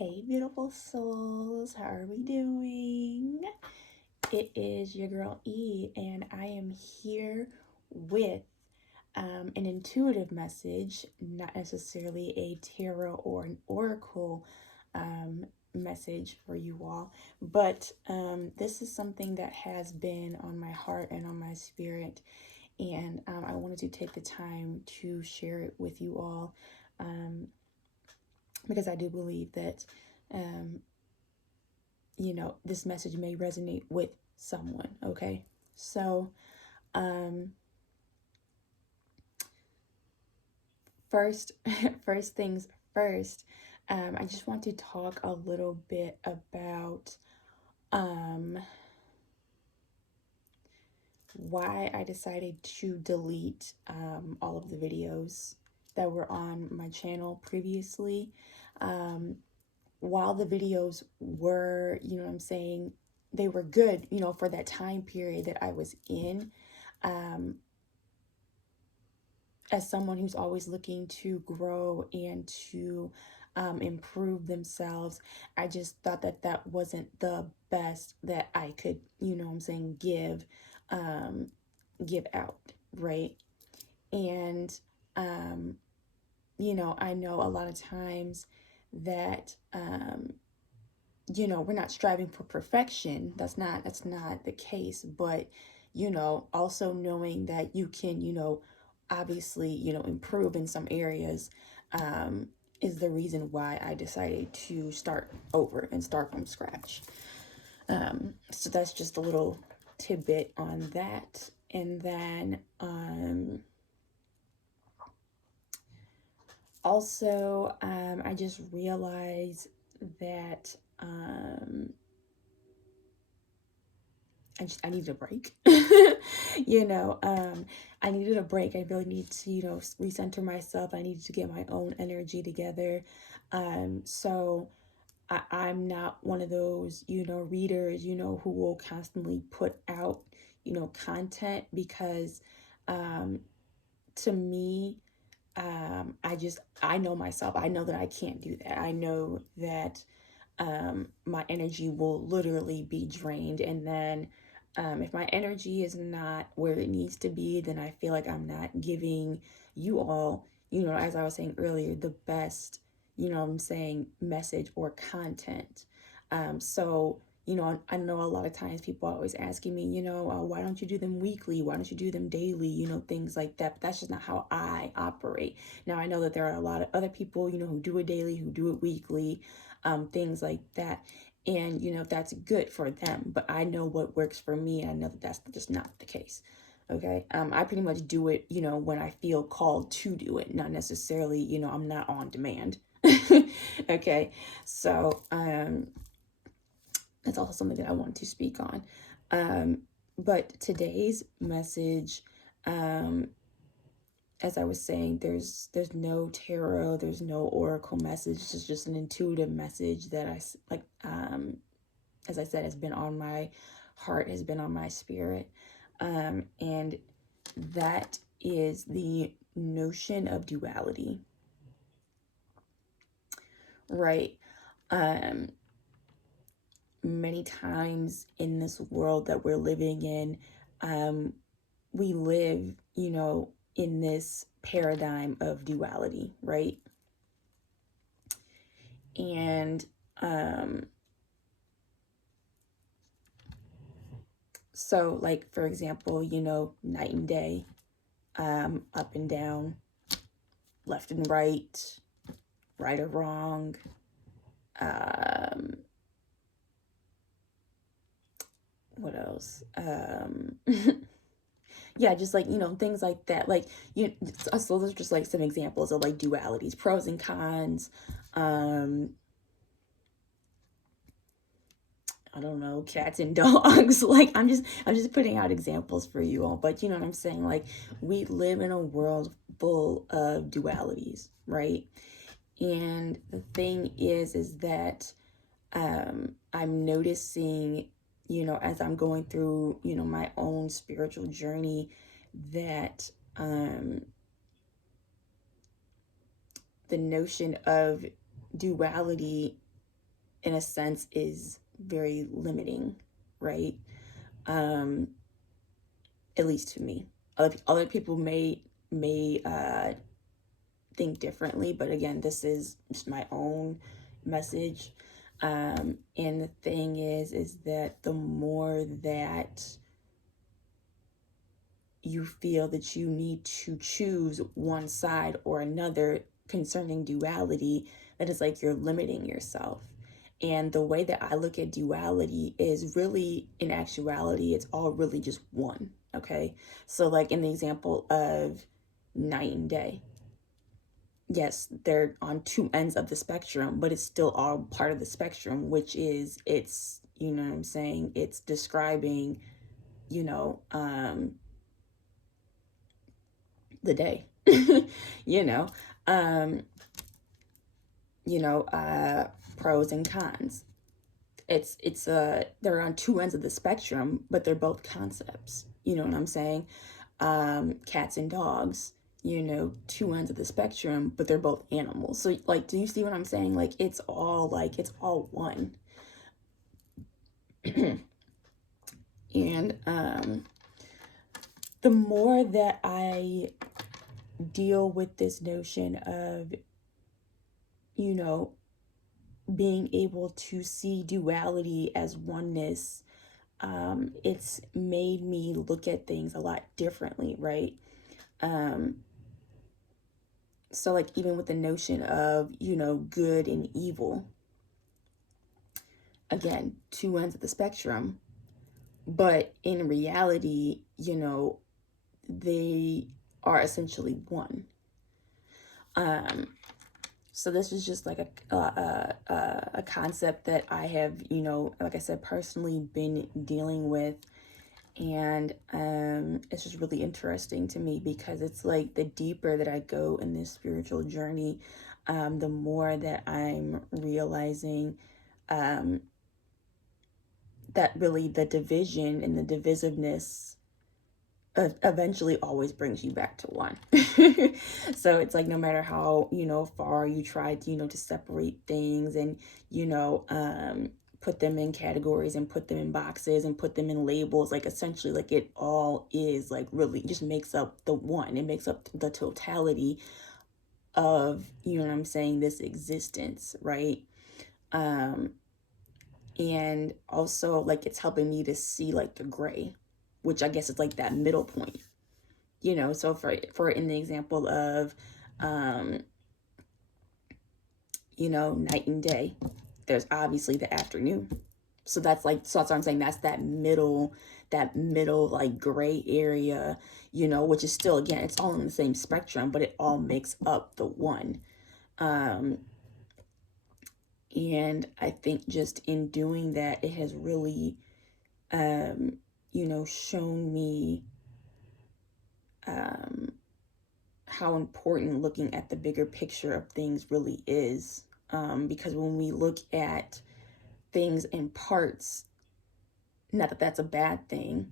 Hey, beautiful souls, how are we doing? It is your girl E, and I am here with an intuitive message, not necessarily a tarot or an oracle message for you all, but this is something that has been on my heart and on my spirit, and I wanted to take the time to share it with you all. Because I do believe that this message may resonate with someone. Okay, so first first things first, I just want to talk a little bit about why I decided to delete all of the videos that were on my channel previously. While the videos were, they were good, for that time period that I was in. As someone who's always looking to grow and to improve themselves, I just thought that that wasn't the best that I could, give out, right? And, I know a lot of times that, we're not striving for perfection. That's not the case. But, also knowing that you can, obviously, improve in some areas, is the reason why I decided to start over and start from scratch. So that's just a little tidbit on that. And then, also, I just realized that, I needed a break. I needed a break. I really need to, recenter myself. I needed to get my own energy together. So I'm not one of those, readers, who will constantly put out, content, because to me, I know myself. I know that I can't do that. I know that my energy will literally be drained. And then if my energy is not where it needs to be, then I feel like I'm not giving you all, as I was saying earlier, the best, message or content. So, I know a lot of times people are always asking me, why don't you do them weekly? Why don't you do them daily? Things like that. But that's just not how I operate. Now, I know that there are a lot of other people, who do it daily, who do it weekly, things like that. And, that's good for them. But I know what works for me, and I know that that's just not the case. Okay. I pretty much do it, when I feel called to do it, not necessarily, I'm not on demand. Okay. So, that's also something that I wanted to speak on. But today's message, as I was saying, there's no tarot, there's no oracle message. It's just an intuitive message that as I said, has been on my heart, has been on my spirit. And that is the notion of duality, right? Many times in this world that we're living in, we live, in this paradigm of duality, right? And so, like, for example, night and day, up and down, left and right or wrong, what else? Yeah, just like, things like that. Like, so those are just like some examples of like dualities, pros and cons. I don't know, cats and dogs. Like, I'm just putting out examples for you all. But you know what I'm saying? Like, we live in a world full of dualities, right? And the thing is that I'm noticing, as I'm going through, my own spiritual journey, that the notion of duality in a sense is very limiting, right? Um, at least to me. Other people may think differently, but again, this is just my own message. And the thing is that the more that you feel that you need to choose one side or another concerning duality, that is like you're limiting yourself. And the way that I look at duality is really, in actuality, it's all really just one. Okay. So, like in the example of night and day, yes, they're on two ends of the spectrum, but it's still all part of the spectrum, which is it's, you know what I'm saying? It's describing, you know, the day, you know, um, pros and cons. It's they're on two ends of the spectrum, but they're both concepts. You know what I'm saying? Cats and dogs, two ends of the spectrum, but they're both animals. So like, do you see what I'm saying? Like it's all one. And the more that I deal with this notion of, you know, being able to see duality as oneness, it's made me look at things a lot differently, right? Um, so like even with the notion of, good and evil, again, two ends of the spectrum, but in reality, they are essentially one. So this is just like a concept that I have, like I said, personally been dealing with. And it's just really interesting to me because it's like the deeper that I go in this spiritual journey, the more that I'm realizing that really the division and the divisiveness eventually always brings you back to one. So it's like no matter how far you try to to separate things and put them in categories and put them in boxes and put them in labels, like essentially like it all is like really just makes up the one. It makes up the totality of, what I'm saying, this existence, right? And also like it's helping me to see like the gray, which I guess is like that middle point. So for in the example of night and day, there's obviously the afternoon. So that's what I'm saying, that's that middle like gray area, which is still, again, it's all in the same spectrum, but it all makes up the one. And I think just in doing that, it has really shown me how important looking at the bigger picture of things really is. Because when we look at things in parts, not that that's a bad thing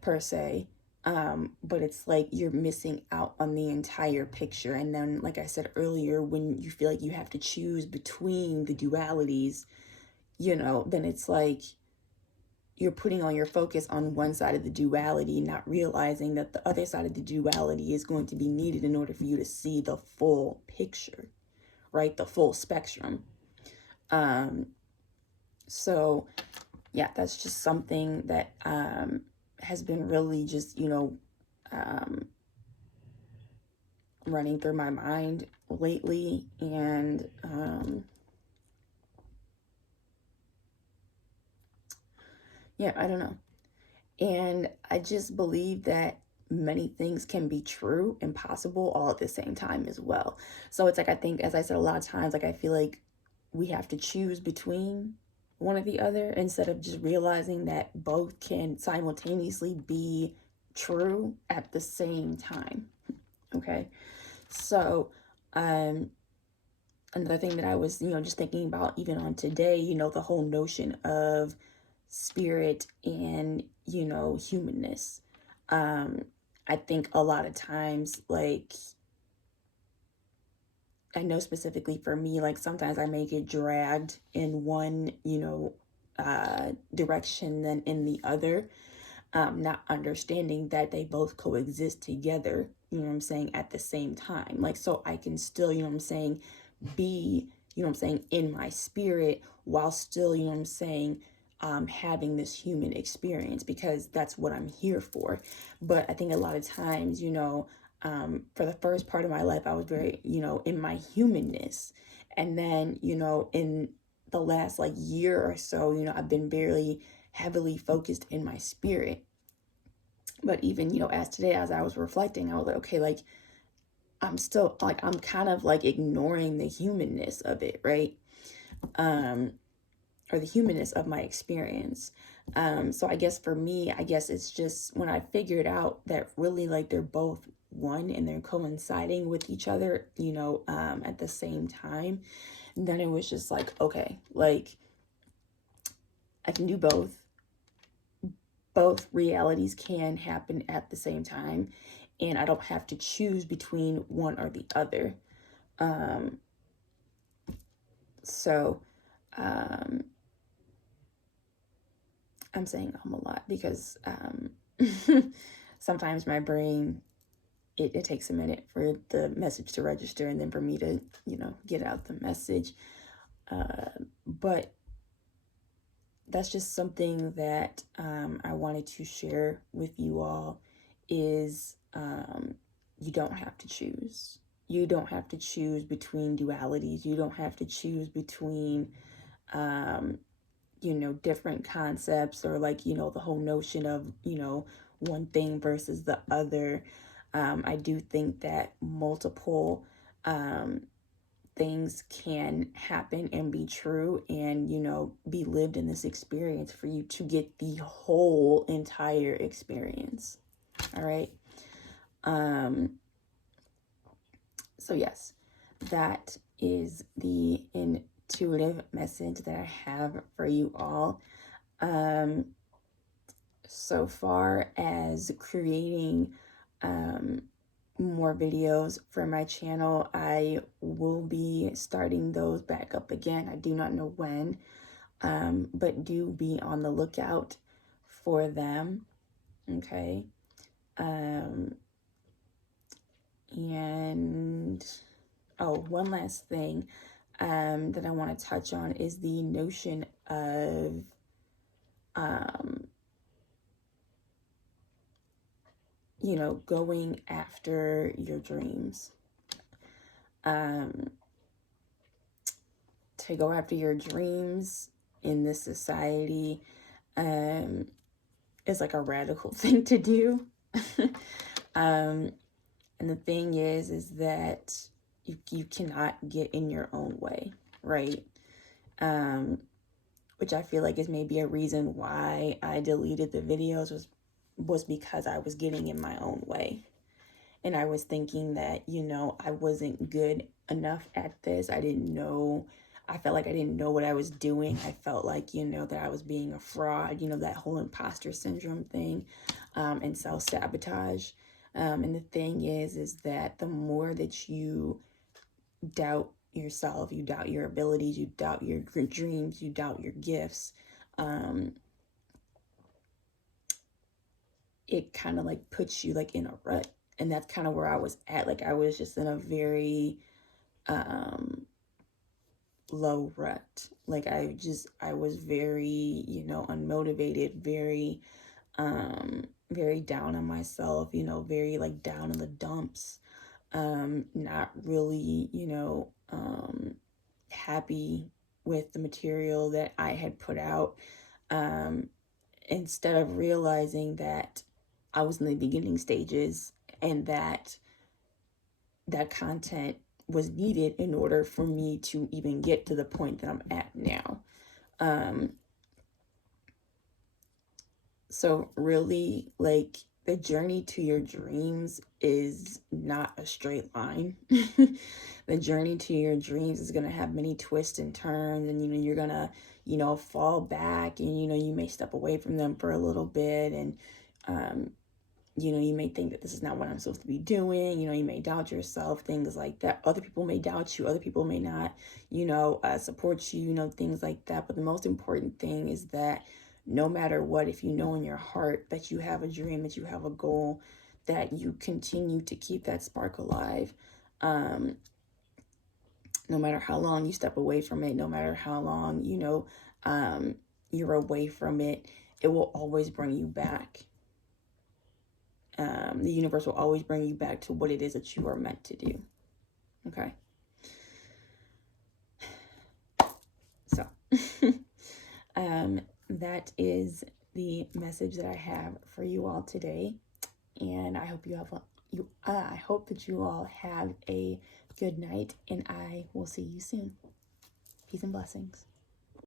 per se, but it's like you're missing out on the entire picture. And then, like I said earlier, when you feel like you have to choose between the dualities, then it's like you're putting all your focus on one side of the duality, not realizing that the other side of the duality is going to be needed in order for you to see the full picture, right? The full spectrum. So yeah, that's just something that has been really just, running through my mind lately. And yeah, I don't know. And I just believe that many things can be true and possible all at the same time as well. So it's like, I think, as I said a lot of times, like I feel like we have to choose between one or the other instead of just realizing that both can simultaneously be true at the same time. Okay. So, another thing that I was, just thinking about even on today, the whole notion of spirit and, humanness. I think a lot of times, like, I know specifically for me, like sometimes I may get dragged in one, direction than in the other, not understanding that they both coexist together, you know what I'm saying, at the same time. Like, so I can still, you know what I'm saying, be, you know what I'm saying, in my spirit while still, you know what I'm saying, having this human experience, because that's what I'm here for. But I think a lot of times, for the first part of my life, I was very, in my humanness. And then, in the last like year or so, I've been very heavily focused in my spirit. But even, as today, as I was reflecting, I was like, okay, like I'm still like, I'm kind of like ignoring the humanness of it, right? Um, or the humanness of my experience. So I guess for me, I guess it's just when I figured out that really like they're both one and they're coinciding with each other, at the same time, then it was just like, okay, like I can do both. Both realities can happen at the same time, and I don't have to choose between one or the other. Um, so um, I'm saying a lot because sometimes my brain, it takes a minute for the message to register and then for me to, get out the message. But that's just something that I wanted to share with you all is you don't have to choose. You don't have to choose between dualities. You don't have to choose between, different concepts or like, the whole notion of, one thing versus the other. I do think that multiple things can happen and be true and, be lived in this experience for you to get the whole entire experience. All right. So yes, that is the intuitive message that I have for you all. So far as creating more videos for my channel, I will be starting those back up again. I do not know when, but do be on the lookout for them. Okay. And one last thing that I want to touch on is the notion of going after your dreams. To go after your dreams in this society is like a radical thing to do. And the thing is that you cannot get in your own way, right? Which I feel like is maybe a reason why I deleted the videos was because I was getting in my own way. And I was thinking that, I wasn't good enough at this. I felt like I didn't know what I was doing. I felt like, that I was being a fraud, that whole imposter syndrome thing, and self-sabotage. And the thing is that the more that you doubt yourself, you doubt your abilities, you doubt your dreams, you doubt your gifts, it kind of like puts you like in a rut. And that's kind of where I was at. Like I was just in a very low rut. Like I was very, unmotivated, very very down on myself, very like down in the dumps. Not really, happy with the material that I had put out. Instead of realizing that I was in the beginning stages and that content was needed in order for me to even get to the point that I'm at now. So really, like, the journey to your dreams is not a straight line. The journey to your dreams is going to have many twists and turns, and you're going to fall back, and you may step away from them for a little bit, and You know, you may think that this is not what I'm supposed to be doing. You know, you may doubt yourself, things like that. Other people may doubt you. Other people may not, support you, things like that. But the most important thing is that no matter what, if you know in your heart that you have a dream, that you have a goal, that you continue to keep that spark alive. No matter how long you step away from it, no matter how long, you're away from it, it will always bring you back. The universe will always bring you back to what it is that you are meant to do. Okay. So, that is the message that I have for you all today, and I hope I hope that you all have a good night, and I will see you soon. Peace and blessings.